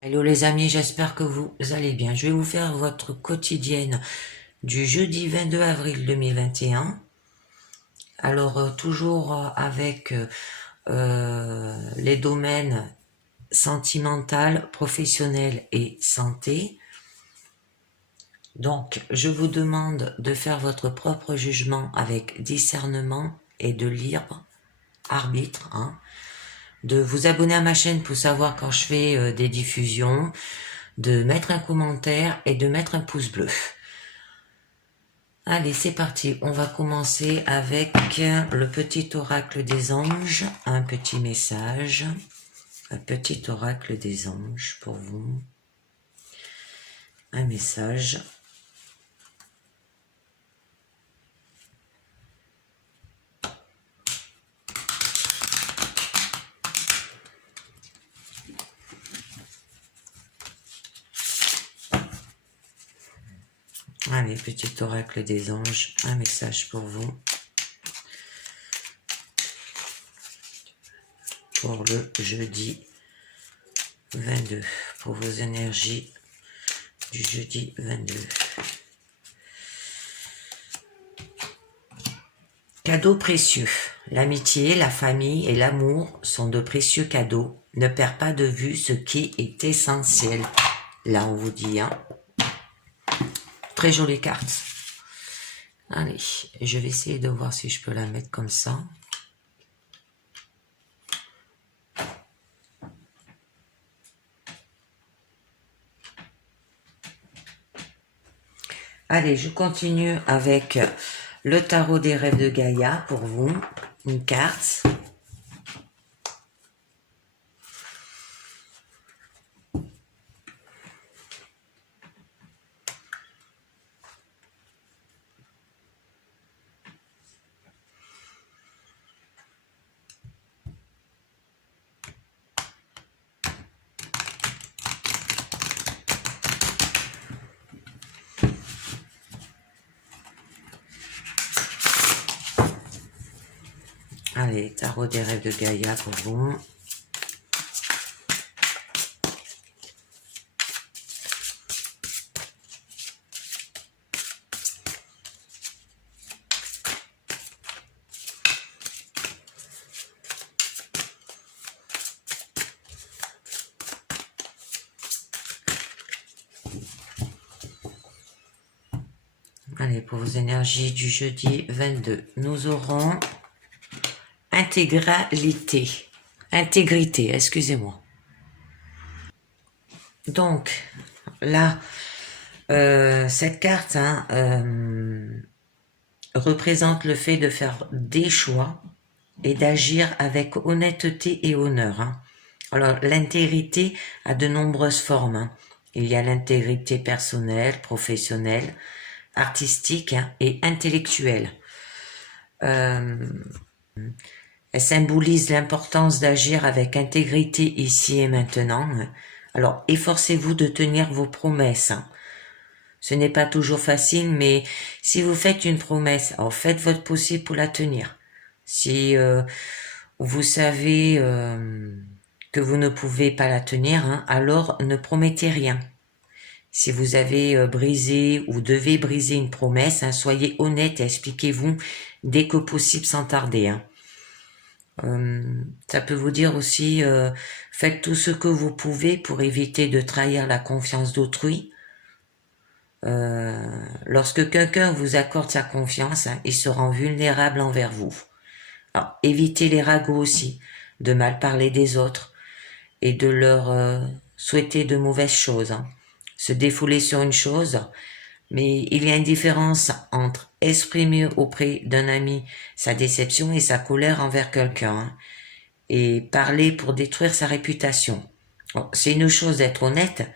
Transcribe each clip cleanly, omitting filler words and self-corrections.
Hello les amis, j'espère que vous allez bien. Je vais vous faire votre quotidienne du jeudi 22 avril 2021. Alors toujours avec les domaines sentimental, professionnel et santé. Donc je vous demande de faire votre propre jugement avec discernement et de libre arbitre, hein. De vous abonner à ma chaîne pour savoir quand je fais des diffusions, de mettre un commentaire et de mettre un pouce bleu. Allez, c'est parti. On va commencer avec le petit oracle des anges. Un petit message. Un petit oracle des anges pour vous. Un message. Allez, petit oracle des anges. Un message pour vous. Pour le jeudi 22. Pour vos énergies du jeudi 22. Cadeaux précieux. L'amitié, la famille et l'amour sont de précieux cadeaux. Ne perds pas de vue ce qui est essentiel. Là, on vous dit, hein. Très jolie carte. Allez, je vais essayer de voir si je peux la mettre comme ça. Allez, je continue avec le tarot des rêves de Gaïa pour vous. Une carte. Allez, tarot des rêves de Gaïa pour vous. Allez, pour vos énergies du jeudi 22, nous aurons intégrité, excusez-moi. Donc, là, cette carte représente le fait de faire des choix et d'agir avec honnêteté et honneur, hein. Alors, l'intégrité a de nombreuses formes, hein. Il y a l'intégrité personnelle, professionnelle, artistique, hein, et intellectuelle. Elle symbolise l'importance d'agir avec intégrité ici et maintenant. Alors, efforcez-vous de tenir vos promesses, hein. Ce n'est pas toujours facile, mais si vous faites une promesse, alors faites votre possible pour la tenir. Si vous savez que vous ne pouvez pas la tenir, hein, alors ne promettez rien. Si vous avez brisé ou devez briser une promesse, hein, soyez honnête et expliquez-vous dès que possible sans tarder, hein. Ça peut vous dire aussi, faites tout ce que vous pouvez pour éviter de trahir la confiance d'autrui. Lorsque quelqu'un vous accorde sa confiance, hein, il se rend vulnérable envers vous. Alors, évitez les ragots aussi, de mal parler des autres et de leur souhaiter de mauvaises choses, hein. Se défouler sur une chose, mais il y a une différence entre exprimer auprès d'un ami sa déception et sa colère envers quelqu'un, hein, et parler pour détruire sa réputation. Bon, c'est une chose d'être honnête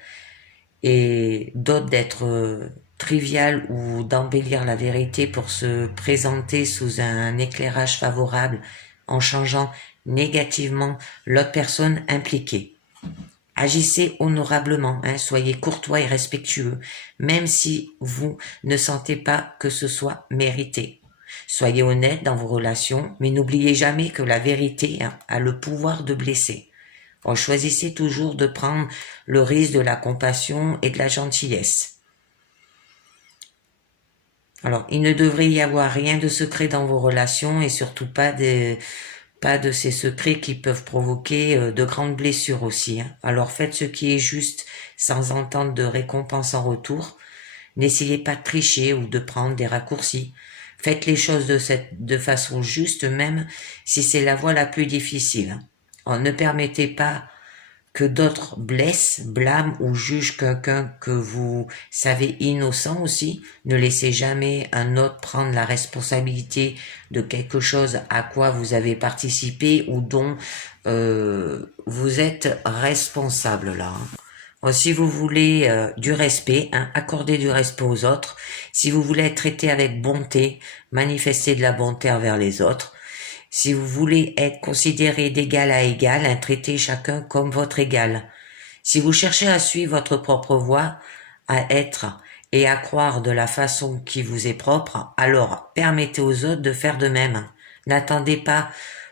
et d'autre d'être trivial ou d'embellir la vérité pour se présenter sous un éclairage favorable en changeant négativement l'autre personne impliquée. Agissez honorablement, hein, soyez courtois et respectueux, même si vous ne sentez pas que ce soit mérité. Soyez honnête dans vos relations, mais n'oubliez jamais que la vérité, hein, a le pouvoir de blesser. Alors, choisissez toujours de prendre le risque de la compassion et de la gentillesse. Alors, il ne devrait y avoir rien de secret dans vos relations et surtout pas de ces secrets qui peuvent provoquer de grandes blessures aussi. Hein. Alors, faites ce qui est juste sans entendre de récompense en retour. N'essayez pas de tricher ou de prendre des raccourcis. Faites les choses de façon juste, même si c'est la voie la plus difficile. Alors, ne permettez pas que d'autres blessent, blâment ou jugent quelqu'un que vous savez innocent aussi. Ne laissez jamais un autre prendre la responsabilité de quelque chose à quoi vous avez participé ou dont vous êtes responsable là. Alors, si vous voulez du respect, hein, accordez du respect aux autres. Si vous voulez être traité avec bonté, manifestez de la bonté envers les autres. Si vous voulez être considéré d'égal à égal, hein, traitez chacun comme votre égal. Si vous cherchez à suivre votre propre voie, à être et à croire de la façon qui vous est propre, alors permettez aux autres de faire de même. N'attendez pas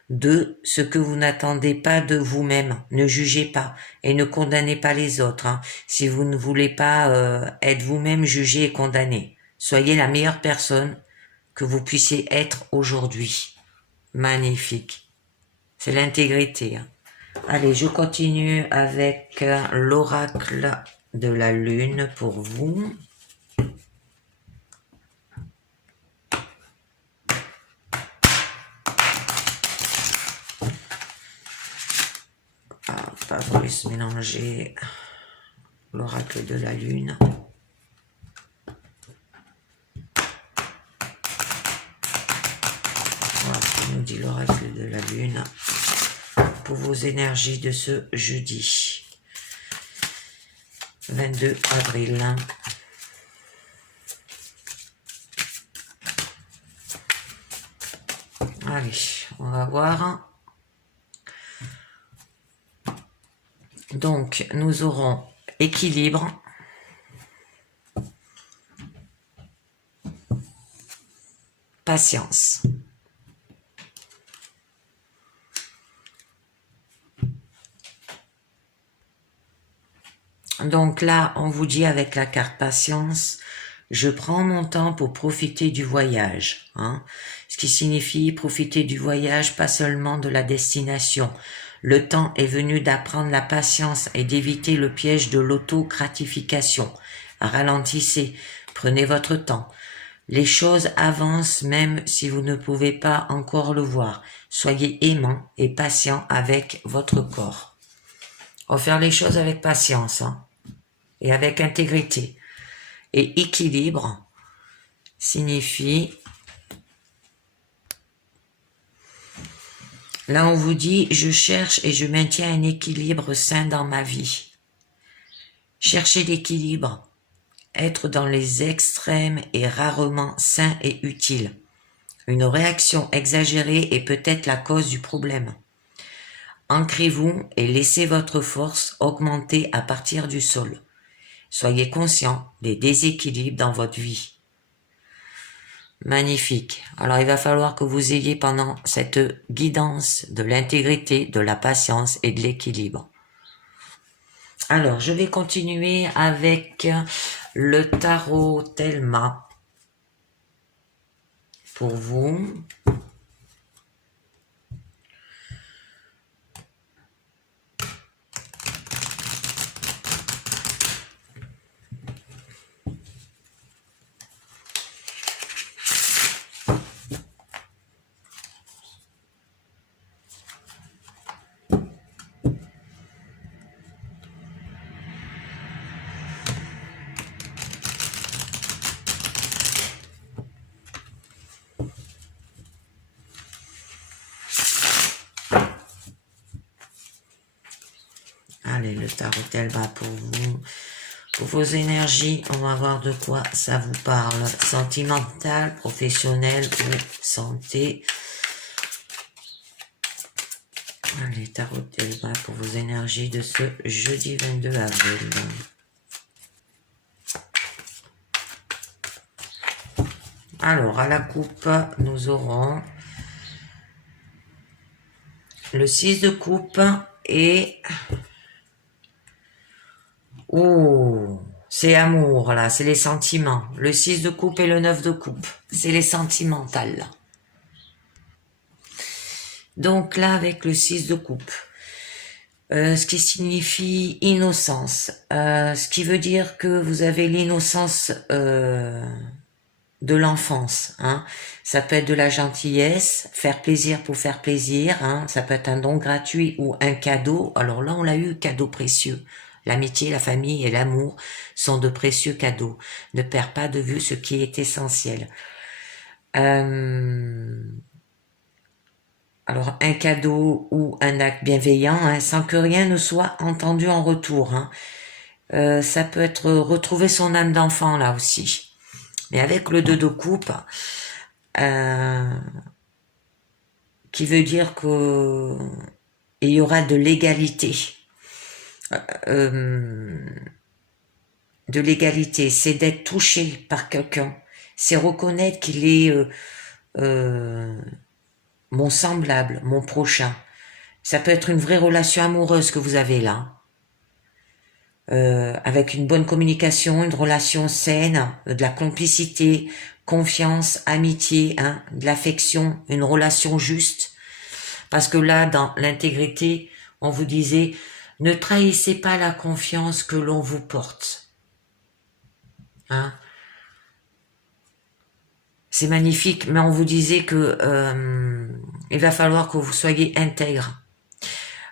de ce que vous n'attendez pas de vous-même. Ne jugez pas et ne condamnez pas les autres. Hein. Si vous ne voulez pas être vous-même jugé et condamné, soyez la meilleure personne que vous puissiez être aujourd'hui. Magnifique. C'est l'intégrité. Hein. Allez, je continue avec l'oracle de la lune pour vous. Ah, pas plus mélanger l'oracle de la lune. Voilà ce que nous dit l'oracle de la lune pour vos énergies de ce jeudi 22 avril. Allez, on va voir. Donc, nous aurons équilibre, patience. Donc là, on vous dit avec la carte patience, je prends mon temps pour profiter du voyage. Hein, ce qui signifie profiter du voyage, pas seulement de la destination. Le temps est venu d'apprendre la patience et d'éviter le piège de l'auto-gratification. Ralentissez, prenez votre temps. Les choses avancent même si vous ne pouvez pas encore le voir. Soyez aimant et patient avec votre corps. On va faire les choses avec patience hein, et avec intégrité. Et équilibre signifie... Là, on vous dit, je cherche et je maintiens un équilibre sain dans ma vie. Cherchez l'équilibre. Être dans les extrêmes est rarement sain et utile. Une réaction exagérée est peut-être la cause du problème. Ancrez-vous et laissez votre force augmenter à partir du sol. Soyez conscient des déséquilibres dans votre vie. Magnifique. Alors il va falloir que vous ayez pendant cette guidance de l'intégrité, de la patience et de l'équilibre. Alors je vais continuer avec le tarot Thelma pour vous. Allez, le tarot Thelma pour vous. Pour vos énergies, on va voir de quoi ça vous parle. Sentimental, professionnel ou santé. Allez, tarot Thelma pour vos énergies de ce jeudi 22 avril. Alors, à la coupe, nous aurons le 6 de coupe Et... Oh, c'est amour, là, c'est les sentiments. Le 6 de coupe et le 9 de coupe. C'est les sentimentales, là. Donc là, avec le 6 de coupe, ce qui signifie innocence, ce qui veut dire que vous avez l'innocence de l'enfance. Hein. Ça peut être de la gentillesse, faire plaisir pour faire plaisir, hein. Ça peut être un don gratuit ou un cadeau. Alors là, on l'a eu, cadeau précieux. L'amitié, la famille et l'amour sont de précieux cadeaux. Ne perds pas de vue ce qui est essentiel. Alors, un cadeau ou un acte bienveillant, hein, sans que rien ne soit entendu en retour. Hein. Ça peut être retrouver son âme d'enfant, là aussi. Mais avec le 2 de coupe, qui veut dire que il y aura de l'égalité. De l'égalité, c'est d'être touché par quelqu'un. C'est reconnaître qu'il est mon semblable, mon prochain. Ça peut être une vraie relation amoureuse que vous avez là. Avec une bonne communication, une relation saine, de la complicité, confiance, amitié, hein, de l'affection, une relation juste. Parce que là, dans l'intégrité, on vous disait, ne trahissez pas la confiance que l'on vous porte. Hein. C'est magnifique, mais on vous disait que il va falloir que vous soyez intègre.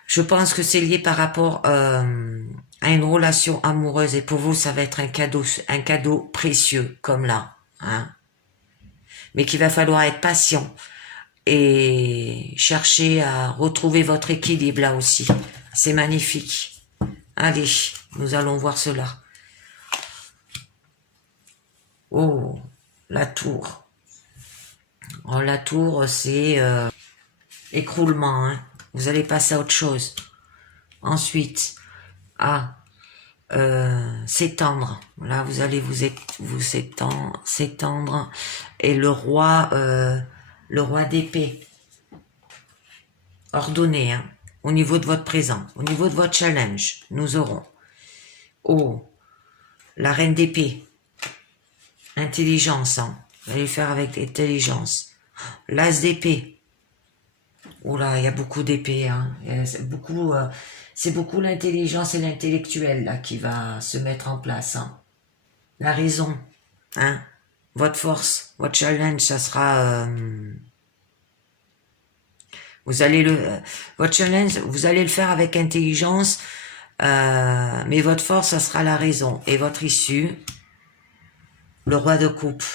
Je pense que c'est lié par rapport à une relation amoureuse et pour vous, ça va être un cadeau précieux, comme là. Hein. Mais qu'il va falloir être patient et chercher à retrouver votre équilibre là aussi. C'est magnifique. Allez, nous allons voir cela. Oh, la tour. Oh, la tour, c'est écroulement. Hein. Vous allez passer à autre chose. Ensuite, s'étendre. Là, vous allez vous s'étendre. Et le roi d'épée. Ordonné, hein, au niveau de votre présent, au niveau de votre challenge, nous aurons. Oh, la reine d'épée. Intelligence, hein. Vous allez le faire avec intelligence. L'as d'épée. Oh là, il y a beaucoup d'épées, hein. C'est beaucoup l'intelligence et l'intellectuel là qui va se mettre en place. Hein. La raison, hein. Votre force, votre challenge, ça sera. Votre challenge, vous allez le faire avec intelligence, mais votre force, ça sera la raison. Et votre issue, le roi de coupe,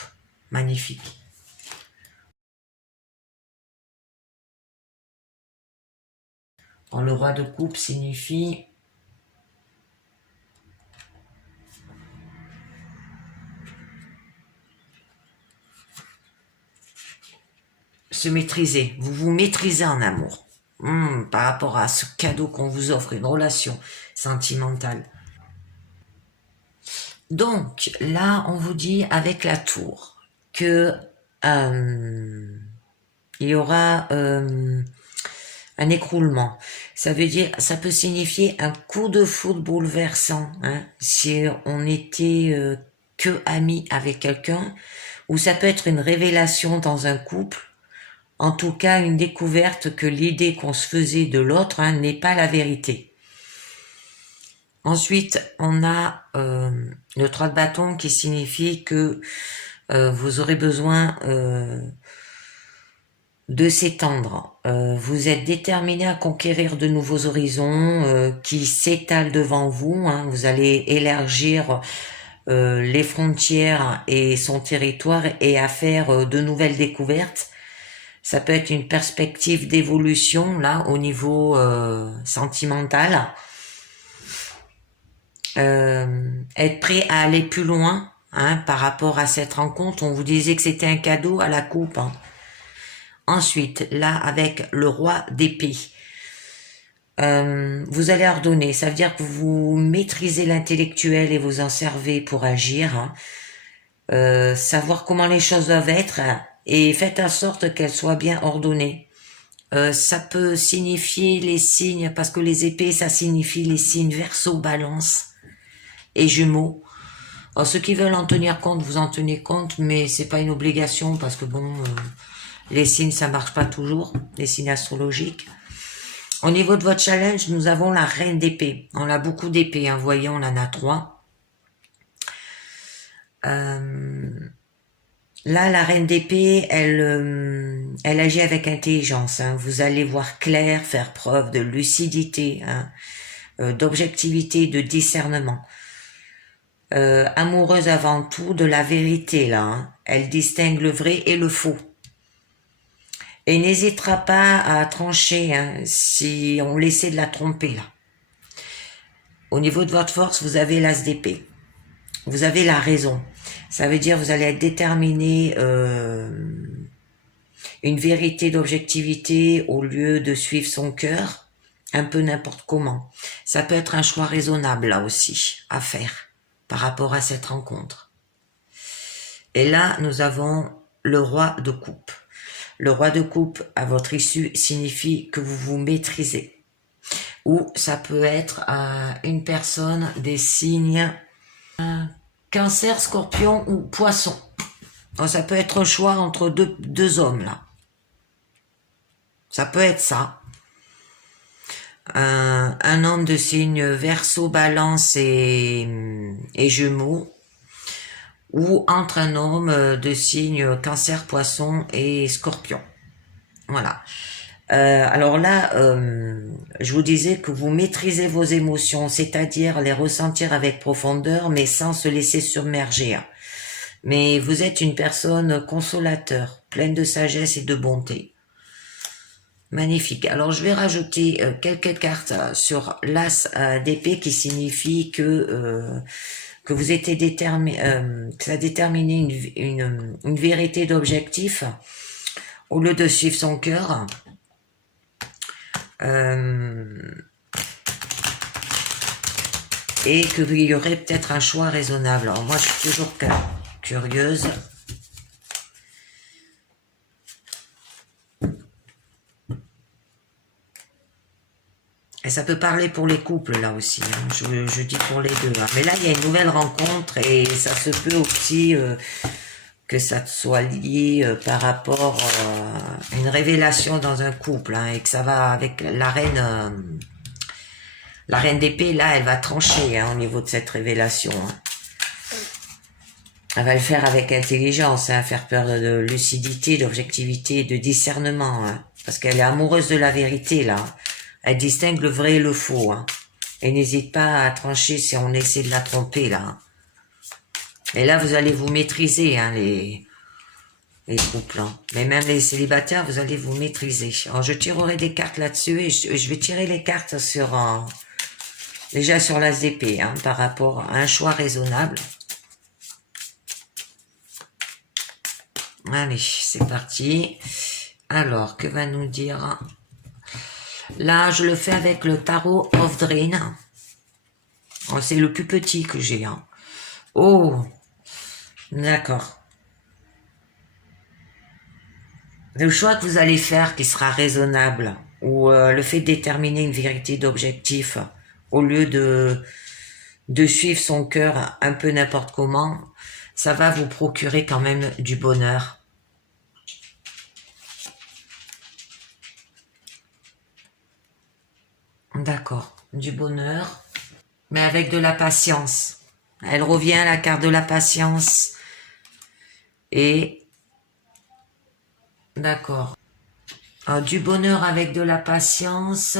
magnifique. Bon, le roi de coupe signifie se maîtriser. Vous vous maîtrisez en amour. Par rapport à ce cadeau qu'on vous offre, une relation sentimentale. Donc, là, on vous dit avec la tour que il y aura un écroulement. Ça veut dire, ça peut signifier un coup de foudre bouleversant. Hein, si on était que amis avec quelqu'un, ou ça peut être une révélation dans un couple. En tout cas, une découverte que l'idée qu'on se faisait de l'autre n'est pas la vérité. Ensuite, on a le 3 de bâton qui signifie que vous aurez besoin de s'étendre. Vous êtes déterminé à conquérir de nouveaux horizons qui s'étalent devant vous. Hein. Vous allez élargir les frontières et son territoire et à faire de nouvelles découvertes. Ça peut être une perspective d'évolution là au niveau sentimental. Être prêt à aller plus loin hein, par rapport à cette rencontre. On vous disait que c'était un cadeau à la coupe. Hein. Ensuite, là, avec le roi d'épée, vous allez ordonner. Ça veut dire que vous maîtrisez l'intellectuel et vous en servez pour agir. Hein. Savoir comment les choses doivent être et faites en sorte qu'elles soient bien ordonnées. Ça peut signifier les signes, parce que les épées, ça signifie les signes Verseau, Balance et Jumeaux. Alors, ceux qui veulent en tenir compte, vous en tenez compte, mais c'est pas une obligation, parce que bon, les signes, ça marche pas toujours, les signes astrologiques. Au niveau de votre challenge, nous avons la reine d'épée. On a beaucoup d'épées, hein. Vous voyez, on en a 3. Là, la reine d'épée, elle agit avec intelligence, hein. Vous allez voir clair, faire preuve de lucidité, hein, d'objectivité, de discernement. Amoureuse avant tout de la vérité, là, hein. Elle distingue le vrai et le faux. Et n'hésitera pas à trancher, hein, si on laissait de la tromper, là. Au niveau de votre force, vous avez l'as d'épée. Vous avez la raison. Ça veut dire que vous allez être déterminé, une vérité d'objectivité au lieu de suivre son cœur, un peu n'importe comment. Ça peut être un choix raisonnable, là aussi, à faire par rapport à cette rencontre. Et là, nous avons le roi de coupe. Le roi de coupe, à votre issue, signifie que vous vous maîtrisez. Ou ça peut être une personne des signes Cancer, Scorpion ou Poisson. Donc, ça peut être un choix entre deux hommes, là. Ça peut être ça. Un homme de signe Verseau, Balance et Gémeaux. Ou entre un homme de signe Cancer, Poisson et Scorpion. Voilà. Alors là, je vous disais que vous maîtrisez vos émotions, c'est-à-dire les ressentir avec profondeur, mais sans se laisser submerger. Mais vous êtes une personne consolateur, pleine de sagesse et de bonté. Magnifique. Alors je vais rajouter quelques cartes sur l'as d'épée qui signifie que vous étiez déterminé, que ça a déterminé une vérité d'objectif au lieu de suivre son cœur. Et qu'il y aurait peut-être un choix raisonnable. Alors moi, je suis toujours curieuse. Et ça peut parler pour les couples, là aussi. Hein. Je dis pour les deux. Hein. Mais là, il y a une nouvelle rencontre et ça se peut aussi que ça soit lié par rapport à une révélation dans un couple. Hein, et que ça va avec la reine... La reine d'épée, là, elle va trancher hein, au niveau de cette révélation. Hein. Elle va le faire avec intelligence, hein, faire peur de lucidité, d'objectivité, de discernement. Hein, parce qu'elle est amoureuse de la vérité, là. Elle distingue le vrai et le faux. Hein, et n'hésite pas à trancher si on essaie de la tromper, là. Hein. Et là, vous allez vous maîtriser, hein, les couples. Hein. Mais même les célibataires, vous allez vous maîtriser. Alors, je tirerai des cartes là-dessus et je vais tirer les cartes sur... déjà sur l'as d'épée, hein, par rapport à un choix raisonnable. Allez, c'est parti. Alors, que va nous dire... Là, je le fais avec le tarot of Drain. Oh, c'est le plus petit que j'ai. Hein. Oh, d'accord. Le choix que vous allez faire qui sera raisonnable, ou le fait de déterminer une vérité d'objectif, au lieu de suivre son cœur un peu n'importe comment, ça va vous procurer quand même du bonheur. D'accord, du bonheur, mais avec de la patience. Elle revient à la carte de la patience. Et, d'accord. Du bonheur avec de la patience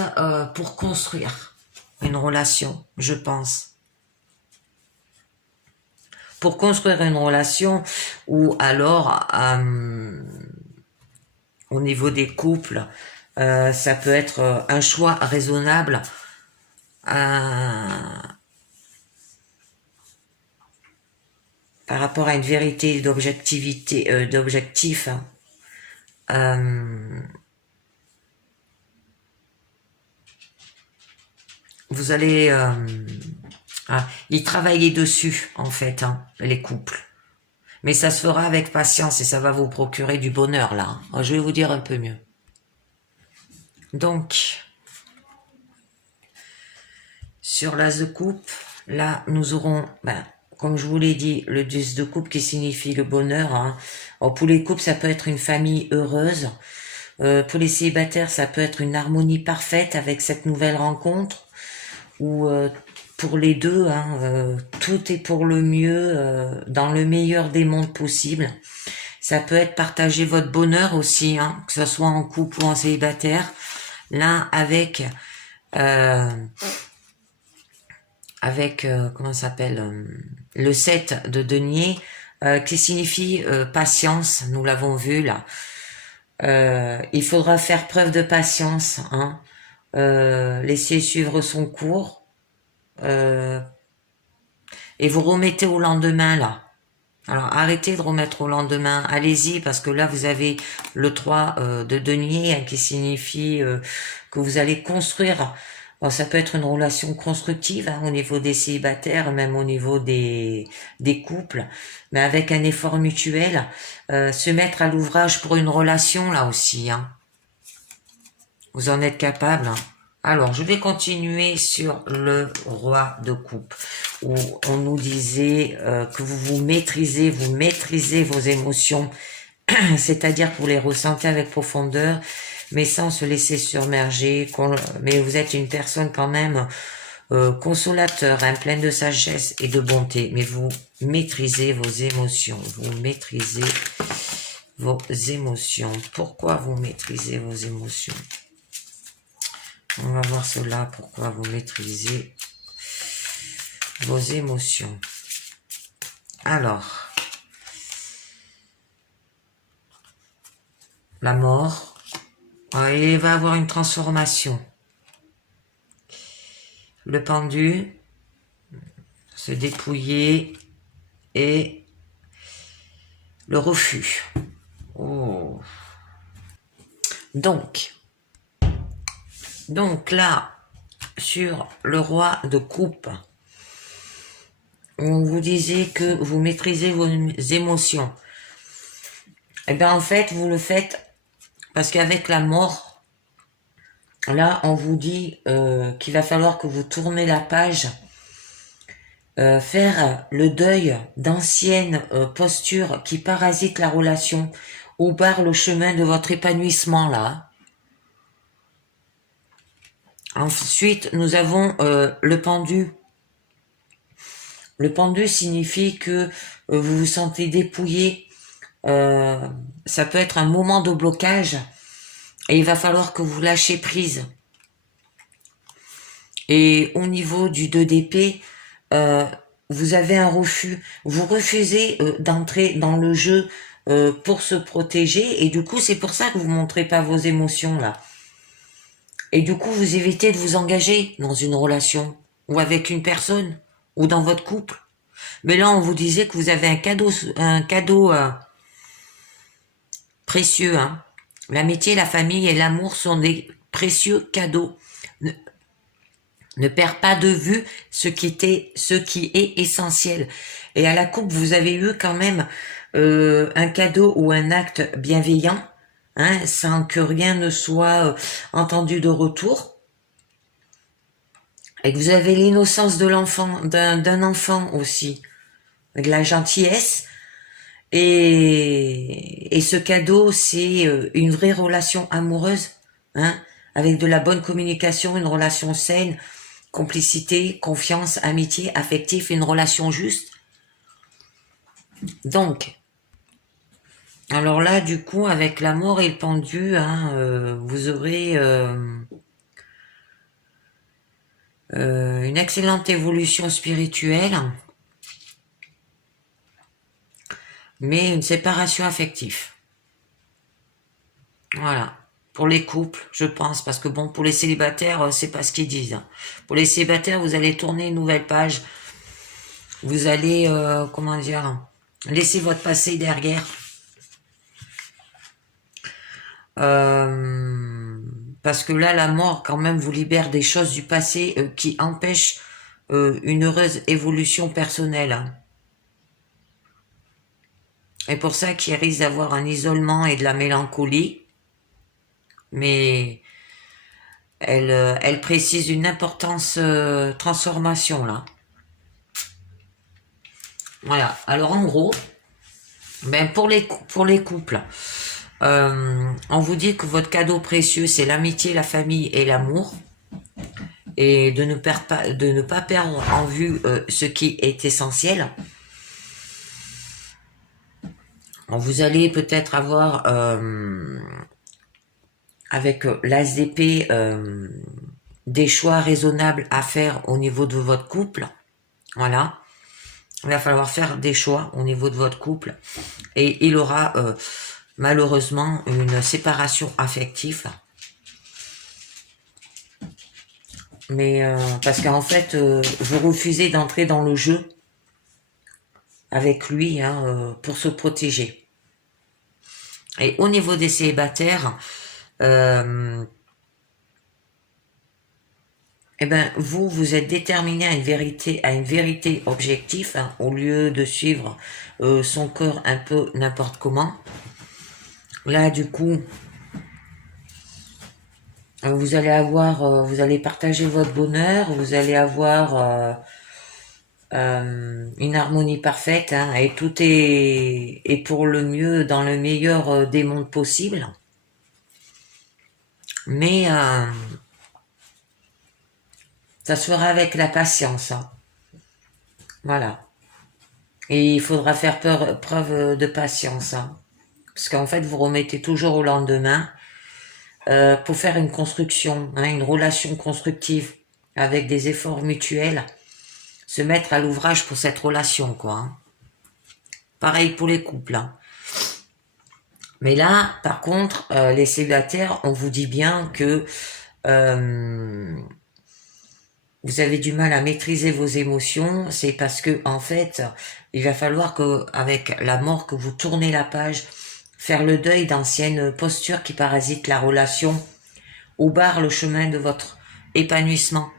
pour construire une relation, je pense. Pour construire une relation, ou alors, au niveau des couples, ça peut être un choix raisonnable par rapport à une vérité d'objectivité, d'objectif. Vous allez y travailler dessus, en fait, hein, les couples. Mais ça se fera avec patience et ça va vous procurer du bonheur, là. Alors, je vais vous dire un peu mieux. Donc, sur l'as de coupe, là, nous aurons, comme je vous l'ai dit, le 10 de coupe qui signifie le bonheur. Hein. Alors, pour les couples, ça peut être une famille heureuse. Pour les célibataires, ça peut être une harmonie parfaite avec cette nouvelle rencontre. Ou pour les deux, hein, tout est pour le mieux, dans le meilleur des mondes possibles. Ça peut être partager votre bonheur aussi, hein, que ce soit en couple ou en célibataire. Là, avec comment ça s'appelle, le 7 de denier, qui signifie patience, nous l'avons vu là. Il faudra faire preuve de patience, hein, laisser suivre son cours, et vous remettez au lendemain là. Alors arrêtez de remettre au lendemain, allez-y, parce que là vous avez le 3 de denier, hein, qui signifie que vous allez construire. Bon, ça peut être une relation constructive, hein, au niveau des célibataires, même au niveau des couples, mais avec un effort mutuel, se mettre à l'ouvrage pour une relation là aussi. Hein. Vous en êtes capable. Hein. Alors, je vais continuer sur le roi de coupe, où on nous disait que vous maîtrisez vos émotions, c'est-à-dire que vous les ressentez avec profondeur, mais sans se laisser submerger, mais vous êtes une personne quand même consolateur, hein, pleine de sagesse et de bonté, mais vous maîtrisez vos émotions, Pourquoi vous maîtrisez vos émotions? On va voir cela, pourquoi vous maîtrisez vos émotions. Alors, la mort, il va avoir une transformation. Le pendu, se dépouiller et le refus. Oh. Donc là, sur le roi de coupe, on vous disait que vous maîtrisez vos émotions. Et bien en fait, vous le faites parce qu'avec la mort, là, on vous dit qu'il va falloir que vous tournez la page, faire le deuil d'anciennes postures qui parasitent la relation ou barrent le chemin de votre épanouissement là. Ensuite, nous avons le pendu. Le pendu signifie que vous vous sentez dépouillé. Ça peut être un moment de blocage et il va falloir que vous lâchiez prise. Et au niveau du 2 d'épée, vous avez un refus. Vous refusez d'entrer dans le jeu pour se protéger et du coup, c'est pour ça que vous montrez pas vos émotions là. Et du coup, vous évitez de vous engager dans une relation ou avec une personne ou dans votre couple. Mais là, on vous disait que vous avez un cadeau précieux. Hein. L'amitié, la famille et l'amour sont des précieux cadeaux. Ne perds pas de vue ce qui est essentiel. Et à la coupe, vous avez eu quand même un cadeau ou un acte bienveillant, hein, sans que rien ne soit entendu de retour. Et que vous avez l'innocence de l'enfant, d'un enfant aussi, de la gentillesse. Et ce cadeau, c'est une vraie relation amoureuse, hein, avec de la bonne communication, une relation saine, complicité, confiance, amitié, affectif, une relation juste. Donc, alors là, du coup, avec la mort et le pendu, hein, vous aurez une excellente évolution spirituelle, mais une séparation affective. Voilà. Pour les couples, je pense, parce que bon, pour les célibataires, c'est pas ce qu'ils disent. Pour les célibataires, vous allez tourner une nouvelle page. Vous allez, comment dire, laisser votre passé derrière. Parce que là, la mort, quand même, vous libère des choses du passé qui empêchent une heureuse évolution personnelle. Hein. Et pour ça qu'il risque d'avoir un isolement et de la mélancolie. Mais elle précise une importance transformation là. Voilà. Alors en gros, ben pour les couples, on vous dit que votre cadeau précieux c'est l'amitié, la famille et l'amour, et de ne pas perdre en vue ce qui est essentiel. Vous allez peut-être avoir avec l'as d'épée des choix raisonnables à faire au niveau de votre couple. Voilà. Il va falloir faire des choix au niveau de votre couple. Et il aura malheureusement une séparation affective. Mais parce qu'en fait, vous refusez d'entrer dans le jeu avec lui pour se protéger. Et au niveau des célibataires, eh ben vous êtes déterminé à une vérité objective au lieu de suivre son cœur un peu n'importe comment. Là du coup vous allez partager votre bonheur, vous allez avoir une harmonie parfaite et tout est pour le mieux dans le meilleur des mondes possibles. Mais ça se fera avec la patience. Voilà. Et il faudra faire preuve de patience. Parce qu'en fait, vous remettez toujours au lendemain pour faire une construction, une relation constructive avec des efforts mutuels, se mettre à l'ouvrage pour cette relation, quoi. Pareil pour les couples. Mais là, par contre, les célibataires, on vous dit bien que vous avez du mal à maîtriser vos émotions, c'est parce que en fait, il va falloir que, avec la mort, que vous tournez la page, faire le deuil d'anciennes postures qui parasitent la relation ou barrent le chemin de votre épanouissement.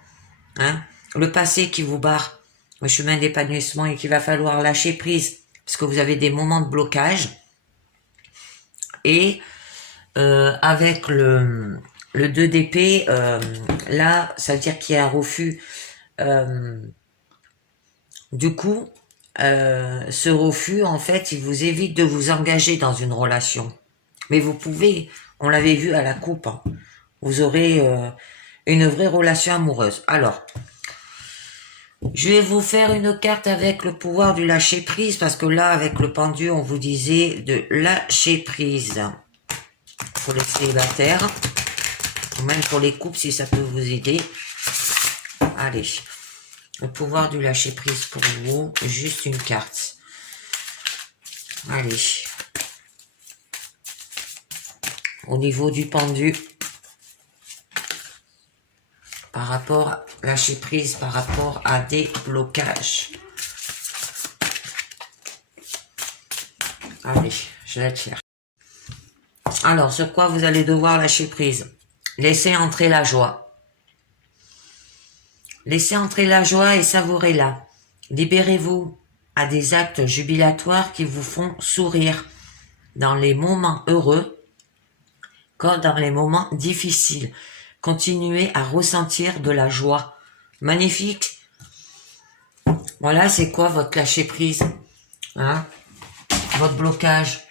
Le passé qui vous barre le chemin d'épanouissement et qu'il va falloir lâcher prise parce que vous avez des moments de blocage. Et avec le 2 d'épée, là, ça veut dire qu'il y a un refus. Du coup, ce refus, en fait, il vous évite de vous engager dans une relation. Mais vous pouvez, on l'avait vu à la coupe, vous aurez une vraie relation amoureuse. Alors, je vais vous faire une carte avec le pouvoir du lâcher prise, parce que là, avec le pendu, on vous disait de lâcher prise pour les célibataires, ou même pour les couples, si ça peut vous aider. Allez, le pouvoir du lâcher prise pour vous, juste une carte. Allez. Au niveau du pendu, par rapport à lâcher prise, par rapport à des blocages. Allez, je la tire. Alors, sur quoi vous allez devoir lâcher prise? Laissez entrer la joie. Laissez entrer la joie et savourez-la. Libérez-vous à des actes jubilatoires qui vous font sourire dans les moments heureux comme dans les moments difficiles. Continuez à ressentir de la joie. Magnifique. Voilà, c'est quoi votre lâcher prise? Votre blocage?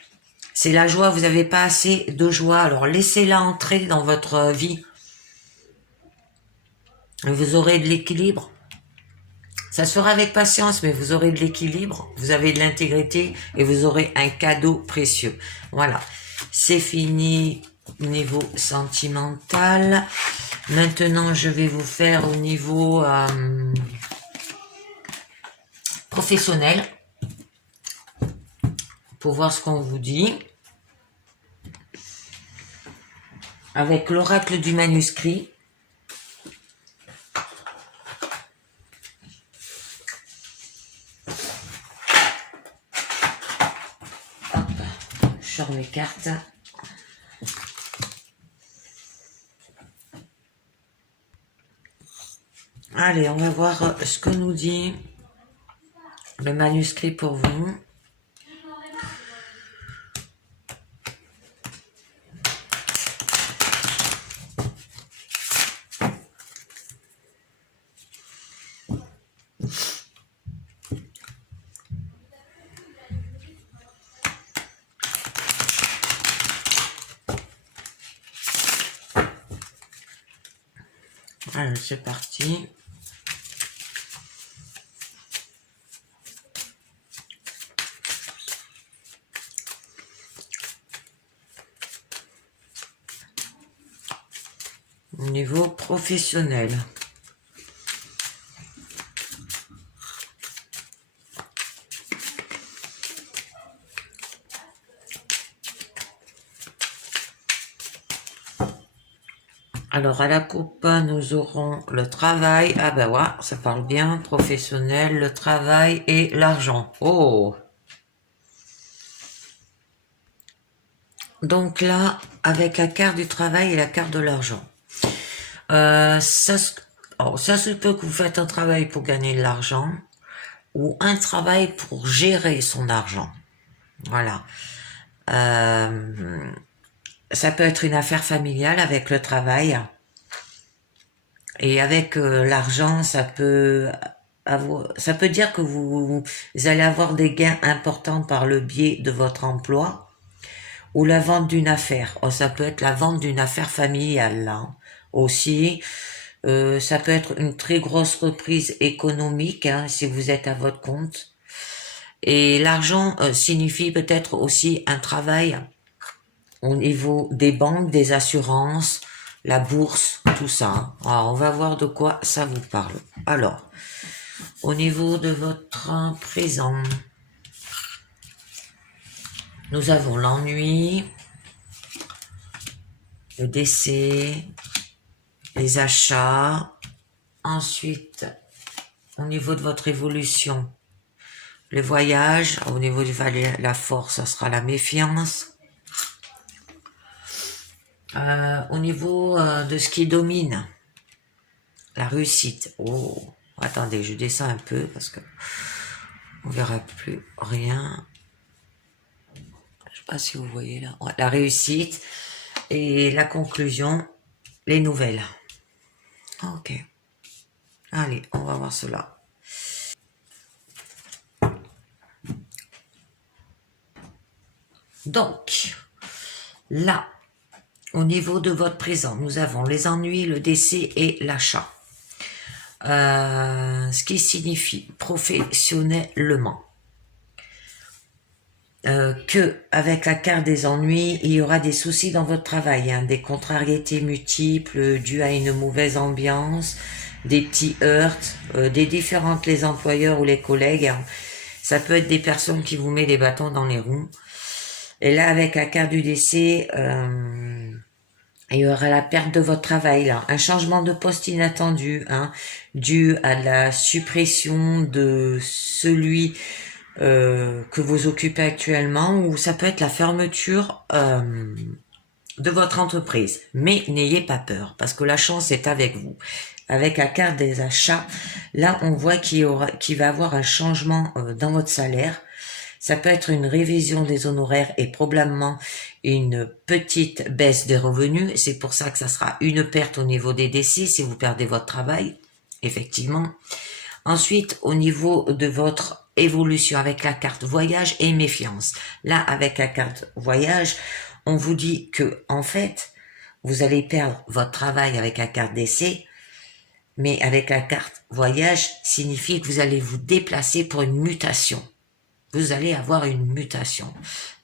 C'est la joie, vous n'avez pas assez de joie, alors laissez-la entrer dans votre vie. Vous aurez de l'équilibre. Ça se fera avec patience, mais vous aurez de l'équilibre, vous avez de l'intégrité et vous aurez un cadeau précieux. Voilà, c'est fini au niveau sentimental. Maintenant, je vais vous faire au niveau professionnel pour voir ce qu'on vous dit. Avec l'oracle du manuscrit. Hop, je sors mes cartes. Allez, on va voir ce que nous dit le manuscrit pour vous. Allez, c'est parti. Au niveau professionnel. Alors, à la coupe, nous aurons le travail. Ah ben ouais, ça parle bien. Professionnel, le travail et l'argent. Oh! Donc là, avec la carte du travail et la carte de l'argent. Ça se peut que vous faites un travail pour gagner de l'argent ou un travail pour gérer son argent. Voilà. Ça peut être une affaire familiale avec le travail. Et avec l'argent, ça peut dire que vous allez avoir des gains importants par le biais de votre emploi ou la vente d'une affaire. Oh, ça peut être la vente d'une affaire familiale là aussi. Ça peut être une très grosse reprise économique hein, si vous êtes à votre compte. Et l'argent signifie peut-être aussi un travail au niveau des banques, des assurances, la bourse, tout ça. Alors, on va voir de quoi ça vous parle. Alors, au niveau de votre présent, nous avons l'ennui, le décès, les achats. Ensuite, au niveau de votre évolution, le voyage. Au niveau du valet, la force, ça sera la méfiance. Au niveau de ce qui domine, la réussite. Oh, attendez, je descends un peu parce que on verra plus rien. Je sais pas si vous voyez là. Ouais, la réussite et la conclusion, les nouvelles. Ok. Allez, on va voir cela. Donc, là, au niveau de votre présent, nous avons les ennuis, le décès et l'achat. Ce qui signifie professionnellement que avec la carte des ennuis, il y aura des soucis dans votre travail, hein, des contrariétés multiples dues à une mauvaise ambiance, des petits heurts, des différentes les employeurs ou les collègues. Hein. Ça peut être des personnes qui vous mettent des bâtons dans les roues. Et là, avec la carte du décès, il y aura la perte de votre travail, là, un changement de poste inattendu, hein, dû à la suppression de celui que vous occupez actuellement, ou ça peut être la fermeture de votre entreprise. Mais n'ayez pas peur, parce que la chance est avec vous. Avec la carte des achats, là on voit qu'il va y avoir un changement dans votre salaire. Ça peut être une révision des honoraires et probablement une petite baisse des revenus. C'est pour ça que ça sera une perte au niveau des décès si vous perdez votre travail, effectivement. Ensuite, au niveau de votre évolution avec la carte voyage et méfiance. Là, avec la carte voyage, on vous dit que, en fait, vous allez perdre votre travail avec la carte décès, mais avec la carte voyage, signifie que vous allez vous déplacer pour une mutation. Vous allez avoir une mutation.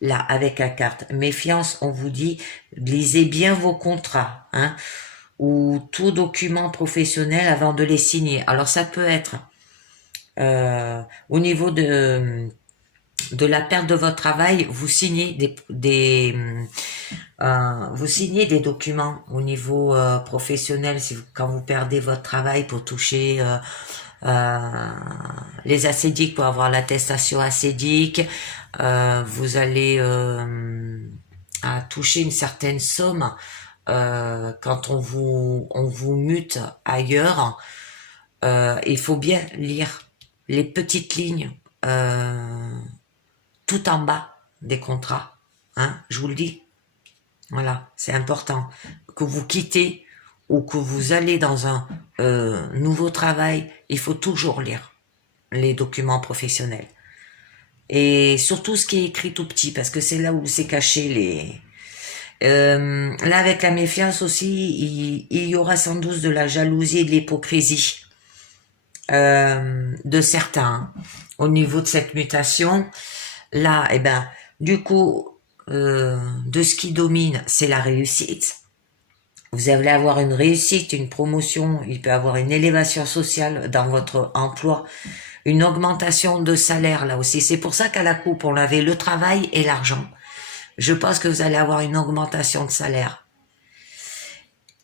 Là, avec la carte méfiance, on vous dit, lisez bien vos contrats, hein, ou tout document professionnel avant de les signer. Alors, ça peut être au niveau de la perte de votre travail, vous signez vous signez des documents au niveau professionnel quand vous perdez votre travail pour toucher les acédiques, pour avoir l'attestation acédique, vous allez à toucher une certaine somme quand on vous mute ailleurs. Il faut bien lire les petites lignes tout en bas des contrats, hein, je vous le dis. Voilà, c'est important. Que vous quittez ou que vous allez dans un nouveau travail, il faut toujours lire les documents professionnels. Et surtout ce qui est écrit tout petit, parce que c'est là où c'est caché Là, avec la méfiance aussi, il y aura sans doute de la jalousie et de l'hypocrisie de certains. Au niveau de cette mutation, là, eh ben, du coup, de ce qui domine, c'est la réussite. Vous allez avoir une réussite, une promotion, il peut y avoir une élévation sociale dans votre emploi, une augmentation de salaire là aussi. C'est pour ça qu'à la coupe, on avait le travail et l'argent. Je pense que vous allez avoir une augmentation de salaire.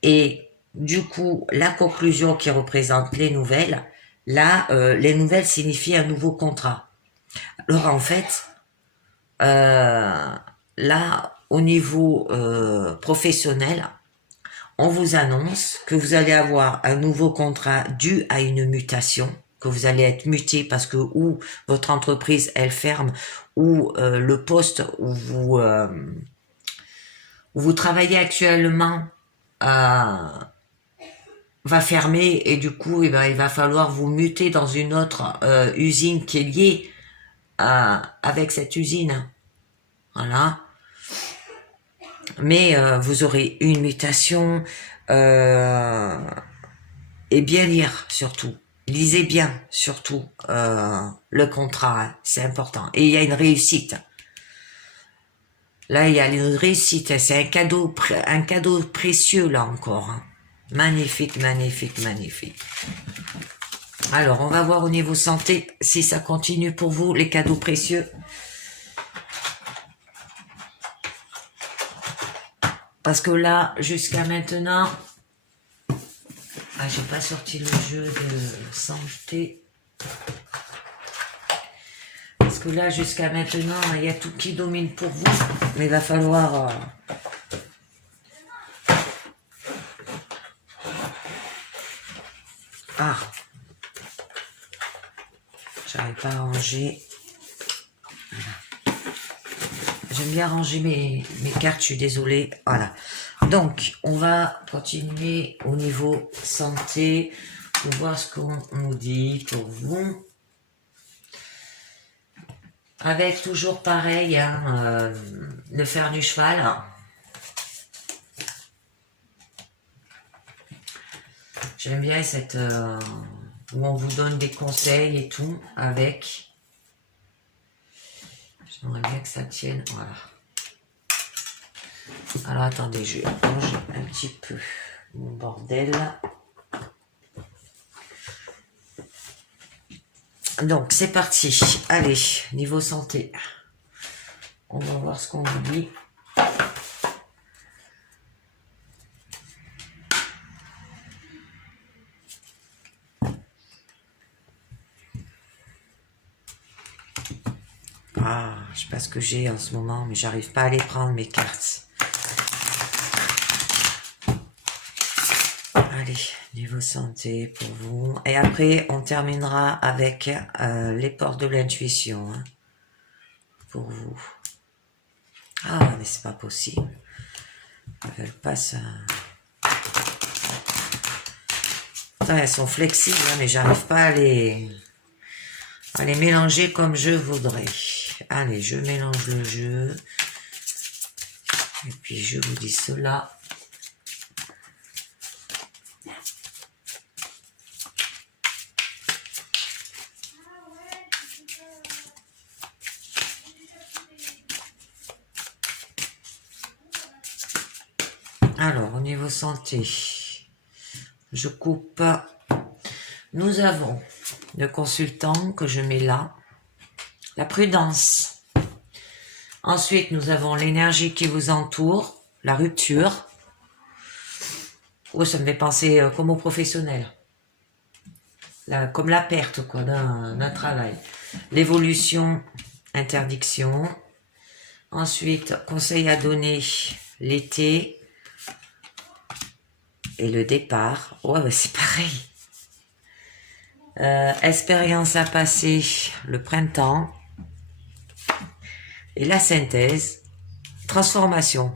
Et du coup, la conclusion qui représente les nouvelles, là, les nouvelles signifient un nouveau contrat. Alors en fait, là, au niveau professionnel, on vous annonce que vous allez avoir un nouveau contrat dû à une mutation, que vous allez être muté parce que ou votre entreprise elle ferme, ou le poste où vous travaillez actuellement va fermer et du coup eh ben, il va falloir vous muter dans une autre usine qui est liée avec cette usine. Voilà. Mais vous aurez une mutation et bien lire surtout. Lisez bien surtout le contrat, hein, c'est important. Et il y a une réussite. Là, il y a une réussite, c'est un cadeau précieux là encore. Hein. Magnifique, magnifique, magnifique. Alors, on va voir au niveau santé si ça continue pour vous, les cadeaux précieux. Parce que là, jusqu'à maintenant, j'ai pas sorti le jeu de santé. Parce que là, jusqu'à maintenant, il y a tout qui domine pour vous. Mais il va falloir... j'arrive pas à ranger. J'aime bien ranger mes cartes, je suis désolée. Voilà. Donc, on va continuer au niveau santé pour voir ce qu'on nous dit pour vous. Avec toujours pareil, hein, le fer du cheval. J'aime bien cette... où on vous donne des conseils et tout avec... J'aimerais bien que ça tienne, voilà. Alors attendez, je vais ranger un petit peu mon bordel. Donc c'est parti, allez, niveau santé. On va voir ce qu'on vous dit. Je sais pas ce que j'ai en ce moment, mais j'arrive pas à les prendre mes cartes. Allez, niveau santé pour vous. Et après, on terminera avec les portes de l'intuition. Hein, pour vous. Mais c'est pas possible. Elles passent... Putain, elles sont flexibles, hein, mais j'arrive pas à les mélanger comme je voudrais. Allez, je mélange le jeu. Et puis, je vous dis cela. Alors, au niveau santé, je coupe. Nous avons le consultant que je mets là. La prudence. Ensuite, nous avons l'énergie qui vous entoure, la rupture. Ça me fait penser comme au professionnel. Comme la perte quoi d'un travail. L'évolution, interdiction. Ensuite, conseil à donner, l'été. Et le départ. C'est pareil. Expérience à passer, le printemps. Et la synthèse, transformation.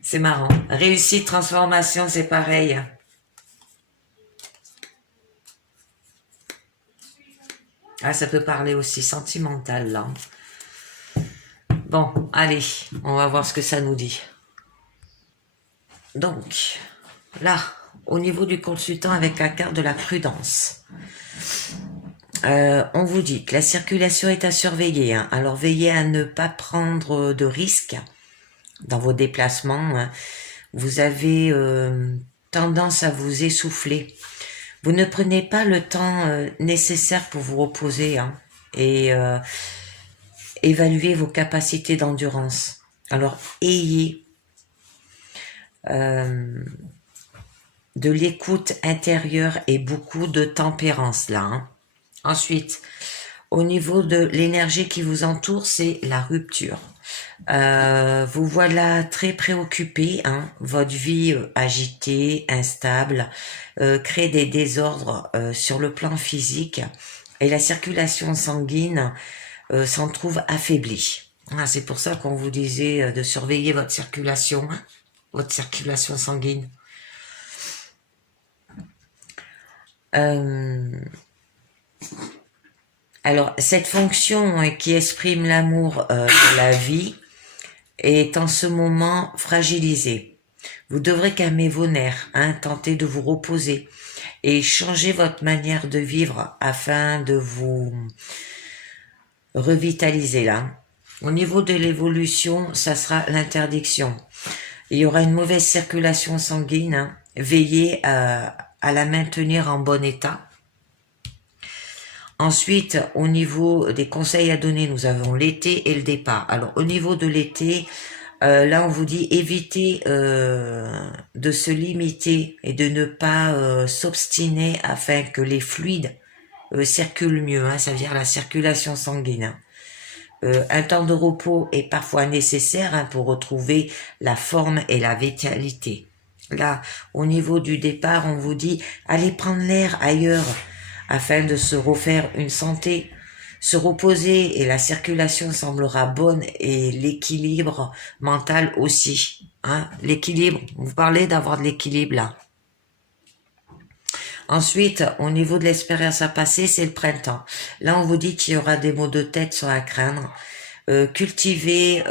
C'est marrant. Réussite, transformation, c'est pareil. Ça peut parler aussi sentimental, là. Bon, allez, on va voir ce que ça nous dit. Donc, là, au niveau du consultant avec la carte de la prudence, on vous dit que la circulation est à surveiller. Hein. Alors, veillez à ne pas prendre de risques dans vos déplacements. Hein. Vous avez tendance à vous essouffler. Vous ne prenez pas le temps nécessaire pour vous reposer hein, et évaluer vos capacités d'endurance. Alors, ayez de l'écoute intérieure et beaucoup de tempérance là. Hein. Ensuite, au niveau de l'énergie qui vous entoure, c'est la rupture. Vous voilà très préoccupé, hein, votre vie agitée, instable, crée des désordres sur le plan physique et la circulation sanguine s'en trouve affaiblie. Ah, c'est pour ça qu'on vous disait de surveiller votre circulation sanguine. Alors, cette fonction qui exprime l'amour de la vie est en ce moment fragilisée. Vous devrez calmer vos nerfs, hein, tenter de vous reposer et changer votre manière de vivre afin de vous revitaliser là. Au niveau de l'évolution, ça sera l'interdiction. Il y aura une mauvaise circulation sanguine. Hein. Veillez à la maintenir en bon état. Ensuite, au niveau des conseils à donner, nous avons l'été et le départ. Alors, au niveau de l'été, là, on vous dit évitez de se limiter et de ne pas s'obstiner afin que les fluides circulent mieux. Hein, ça veut dire la circulation sanguine. Hein. Un temps de repos est parfois nécessaire hein, pour retrouver la forme et la vitalité. Là, au niveau du départ, on vous dit allez prendre l'air ailleurs afin de se refaire une santé, se reposer et la circulation semblera bonne et l'équilibre mental aussi. Hein, l'équilibre, vous parlez d'avoir de l'équilibre là. Ensuite, au niveau de l'expérience à passer, c'est le printemps. Là, on vous dit qu'il y aura des maux de tête sur à craindre. Cultivez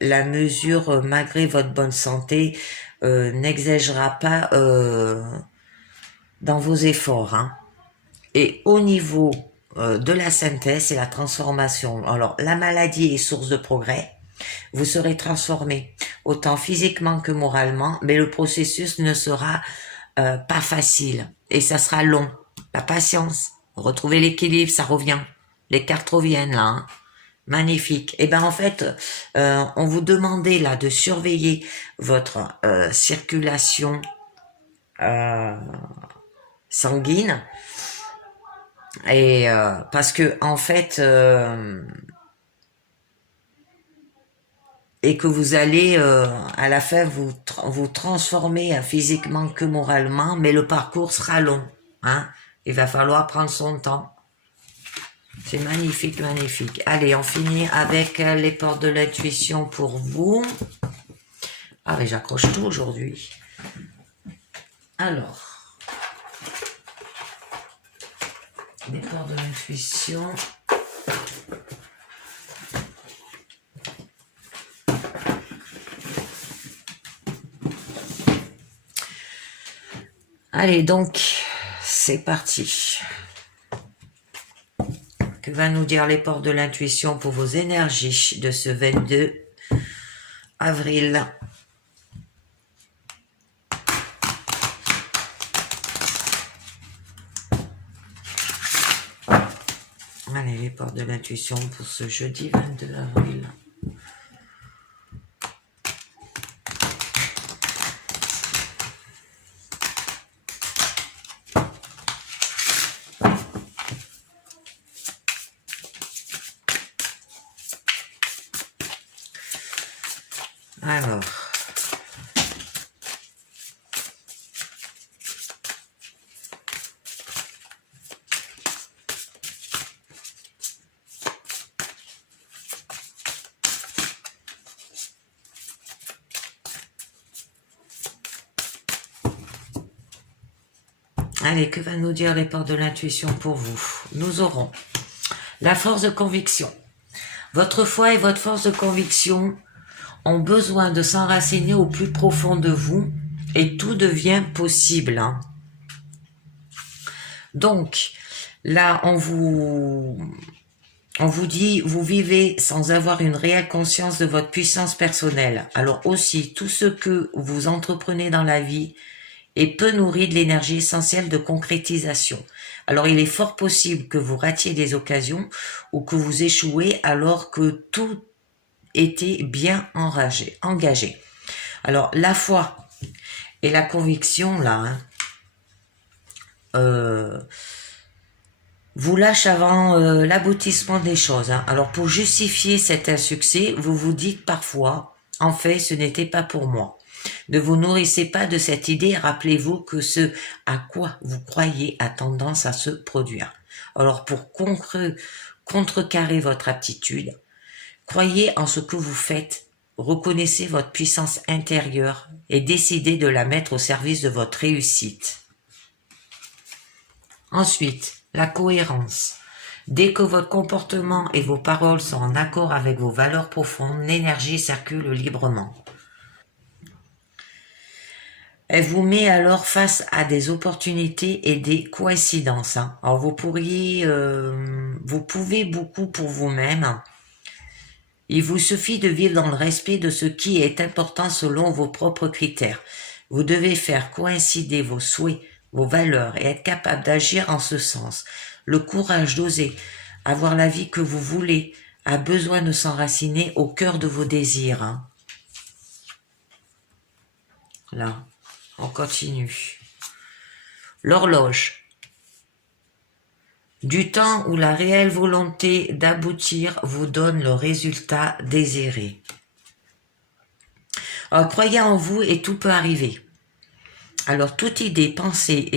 la mesure malgré votre bonne santé, n'exagérera pas dans vos efforts. Hein. Et au niveau de la synthèse et la transformation, alors la maladie est source de progrès. Vous serez transformé, autant physiquement que moralement, mais le processus ne sera pas facile et ça sera long. La patience, retrouver l'équilibre, ça revient. Les cartes reviennent là. Hein. Magnifique. Et ben en fait, on vous demandait là de surveiller votre circulation sanguine et parce que en fait et que vous allez à la fin vous transformer hein, physiquement que moralement, mais le parcours sera long. Hein. Il va falloir prendre son temps. C'est magnifique, magnifique. Allez, on finit avec les portes de l'intuition pour vous. Ah, mais j'accroche tout aujourd'hui. Alors, les portes de l'intuition. Allez, donc, c'est parti. Que va nous dire les portes de l'intuition pour vos énergies de ce 22 avril? Allez, les portes de l'intuition pour ce jeudi 22 avril. Alors, allez, que va nous dire les portes de l'intuition pour vous? Nous aurons la force de conviction. Votre foi et votre force de conviction ont besoin de s'enraciner au plus profond de vous et tout devient possible. Hein. Donc, là, on vous dit, vous vivez sans avoir une réelle conscience de votre puissance personnelle. Alors aussi, tout ce que vous entreprenez dans la vie est peu nourri de l'énergie essentielle de concrétisation. Alors il est fort possible que vous ratiez des occasions ou que vous échouez alors que tout était bien engagé. Alors la foi et la conviction, là, hein, vous lâche avant l'aboutissement des choses. Hein. Alors pour justifier cet insuccès, vous vous dites parfois, en fait, ce n'était pas pour moi. Ne vous nourrissez pas de cette idée, rappelez-vous que ce à quoi vous croyez a tendance à se produire. Alors pour contrecarrer votre aptitude, croyez en ce que vous faites, reconnaissez votre puissance intérieure et décidez de la mettre au service de votre réussite. Ensuite, la cohérence. Dès que votre comportement et vos paroles sont en accord avec vos valeurs profondes, l'énergie circule librement. Elle vous met alors face à des opportunités et des coïncidences. Hein. Alors vous pouvez beaucoup pour vous-même. Il vous suffit de vivre dans le respect de ce qui est important selon vos propres critères. Vous devez faire coïncider vos souhaits, vos valeurs et être capable d'agir en ce sens. Le courage d'oser avoir la vie que vous voulez a besoin de s'enraciner au cœur de vos désirs. Hein. Là, on continue. L'horloge. Du temps où la réelle volonté d'aboutir vous donne le résultat désiré. Alors, croyez en vous et tout peut arriver. Alors, toute idée, pensée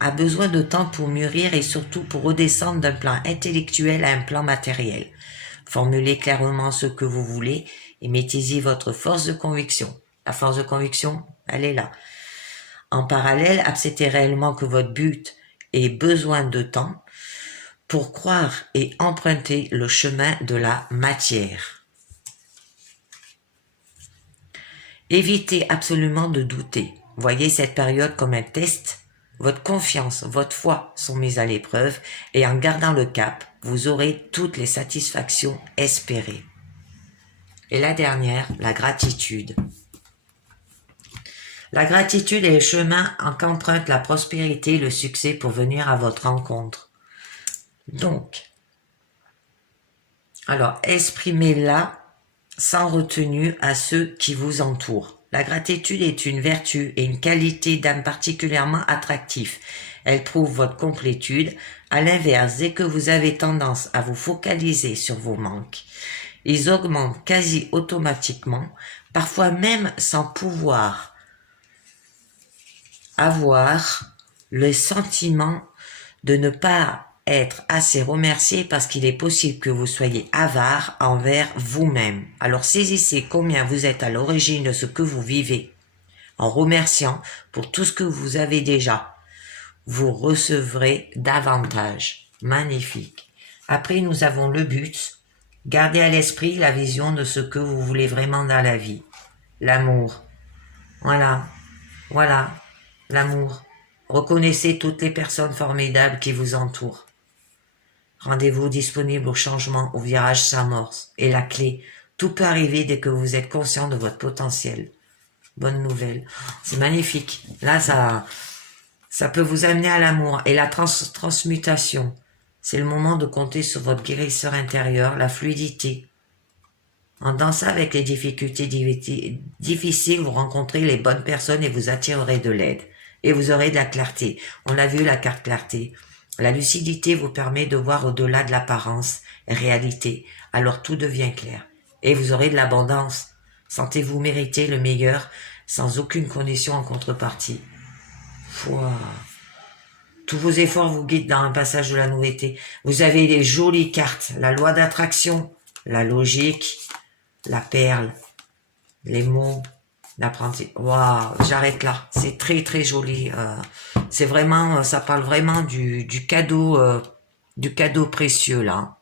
a besoin de temps pour mûrir et surtout pour redescendre d'un plan intellectuel à un plan matériel. Formulez clairement ce que vous voulez et mettez-y votre force de conviction. La force de conviction, elle est là. En parallèle, acceptez réellement que votre but ait besoin de temps pour croire et emprunter le chemin de la matière. Évitez absolument de douter. Voyez cette période comme un test. Votre confiance, votre foi sont mises à l'épreuve et en gardant le cap, vous aurez toutes les satisfactions espérées. Et la dernière, la gratitude. La gratitude est le chemin qu'emprunte la prospérité et le succès pour venir à votre rencontre. Donc, alors exprimez-la sans retenue à ceux qui vous entourent. La gratitude est une vertu et une qualité d'âme particulièrement attractive. Elle prouve votre complétude. À l'inverse, dès que vous avez tendance à vous focaliser sur vos manques, ils augmentent quasi automatiquement, parfois même sans pouvoir avoir le sentiment de ne pas être assez remercié parce qu'il est possible que vous soyez avare envers vous-même. Alors saisissez combien vous êtes à l'origine de ce que vous vivez. En remerciant pour tout ce que vous avez déjà, vous recevrez davantage. Magnifique. Après, nous avons le but. Gardez à l'esprit la vision de ce que vous voulez vraiment dans la vie. L'amour. Voilà. L'amour. Reconnaissez toutes les personnes formidables qui vous entourent. Rendez-vous disponible au changement, au virage s'amorce. Et la clé, tout peut arriver dès que vous êtes conscient de votre potentiel. Bonne nouvelle. C'est magnifique. Là, ça peut vous amener à l'amour. Et la transmutation. C'est le moment de compter sur votre guérisseur intérieur, la fluidité. En dansant avec les difficultés difficiles, vous rencontrez les bonnes personnes et vous attirerez de l'aide. Et vous aurez de la clarté. On a vu la carte clarté. La lucidité vous permet de voir au-delà de l'apparence, réalité. Alors tout devient clair. Et vous aurez de l'abondance. Sentez-vous mériter le meilleur sans aucune condition en contrepartie. Wow. Tous vos efforts vous guident dans un passage de la nouveauté. Vous avez des jolies cartes. La loi d'attraction, la logique, la perle, les mots, l'apprenti. Waouh, j'arrête là. C'est très très joli. C'est vraiment, ça parle vraiment du cadeau précieux là.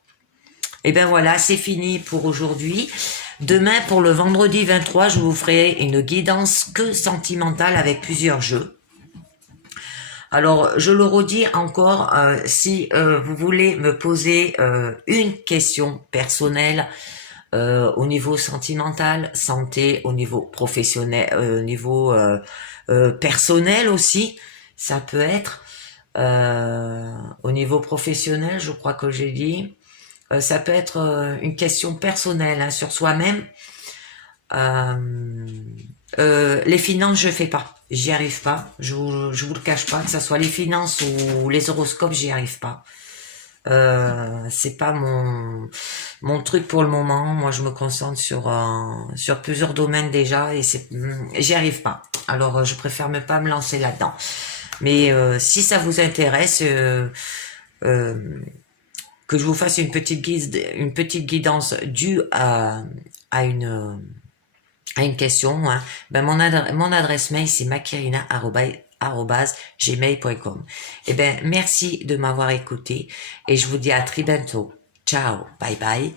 Et ben voilà, c'est fini pour aujourd'hui. Demain, pour le vendredi 23, je vous ferai une guidance que sentimentale avec plusieurs jeux. Alors, je le redis encore, si vous voulez me poser une question personnelle au niveau sentimental, santé, au niveau professionnel, au niveau personnel aussi, ça peut être au niveau professionnel, je crois que j'ai dit. Ça peut être une question personnelle hein, sur soi-même. Les finances, je fais pas. J'y arrive pas. Je vous le cache pas, que ça soit les finances ou les horoscopes, j'y arrive pas. C'est pas mon truc pour le moment. Moi, je me concentre sur plusieurs domaines déjà et j'y arrive pas. Alors, je préfère ne pas me lancer là-dedans. Mais si ça vous intéresse, que je vous fasse une petite guidance due à une question, hein, ben mon adresse mail c'est makirina@gmail.com. Et ben merci de m'avoir écouté et je vous dis à très bientôt. Ciao, bye bye.